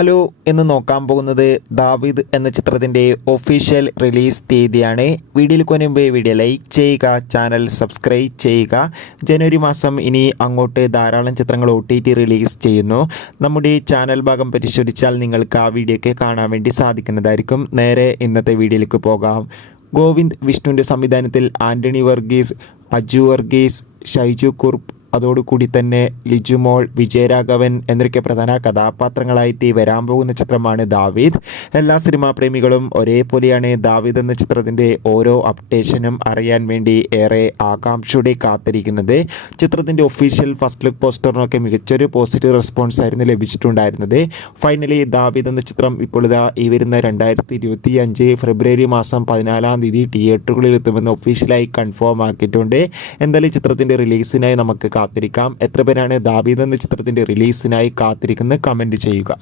Hello എന്ന് നോക്കാൻ പോകുന്നത് ദാവീദ് എന്ന ചിത്രത്തിൻ്റെ ഒഫീഷ്യൽ റിലീസ് തീയതിയാണ്. വീഡിയോയിൽ മുൻപ് വീഡിയോ ലൈക്ക് ചെയ്യുക, ചാനൽ സബ്സ്ക്രൈബ് ചെയ്യുക. ജനുവരി മാസം ഇനി അങ്ങോട്ട് ധാരാളം ചിത്രങ്ങൾ OTT റിലീസ് ചെയ്യുന്നു. നമ്മുടെ ചാനൽ ഭാഗം പരിശോധിച്ചാൽ നിങ്ങൾക്ക് ആ വീഡിയോ ഒക്കെ കാണാൻ വേണ്ടി സാധിക്കുന്നതായിരിക്കും. നേരെ ഇന്നത്തെ വീഡിയോയിലേക്ക് പോകാം. ഗോവിന്ദ് വിഷ്ണുവിൻ്റെ സംവിധാനത്തിൽ ആൻ്റണി വർഗീസ്, അജു വർഗീസ്, ഷൈജു കുറുപ്പ്, അതോടുകൂടി തന്നെ ലിജുമോൾ, വിജയരാഘവൻ എന്നൊക്കെ പ്രധാന കഥാപാത്രങ്ങളായി വരാൻ പോകുന്ന ചിത്രമാണ് ദാവീദ്. എല്ലാ സിനിമാ പ്രേമികളും ഒരേപോലെയാണ് ദാവീദ് എന്ന ചിത്രത്തിൻ്റെ ഓരോ അപ്ഡേഷനും അറിയാൻ വേണ്ടി ഏറെ ആകാംക്ഷയോടെ കാത്തിരിക്കുന്നത്. ചിത്രത്തിൻ്റെ ഒഫീഷ്യൽ ഫസ്റ്റ് ലുക്ക് പോസ്റ്ററിനൊക്കെ മികച്ചൊരു പോസിറ്റീവ് റെസ്പോൺസ് ആയിരുന്നു ലഭിച്ചിട്ടുണ്ടായിരുന്നത്. ഫൈനലി ദാവീദ് എന്ന ചിത്രം ഇപ്പോൾ ഈ വരുന്ന 2025 ഫെബ്രുവരി മാസം 14-ാം തീയതി തിയേറ്ററുകളിൽ എത്തുമെന്ന് ഒഫീഷ്യലായി കൺഫേം ആക്കിയിട്ടുണ്ട്. എന്തായാലും ചിത്രത്തിൻ്റെ റിലീസിനായി നമുക്ക് കാത്തിരിക്കാം. എത്ര പേരാണ് ദാവീദ് എന്ന ചിത്രത്തിൻ്റെ റിലീസിനായി കാത്തിരിക്കുന്നത്? കമൻറ്റ് ചെയ്യുക.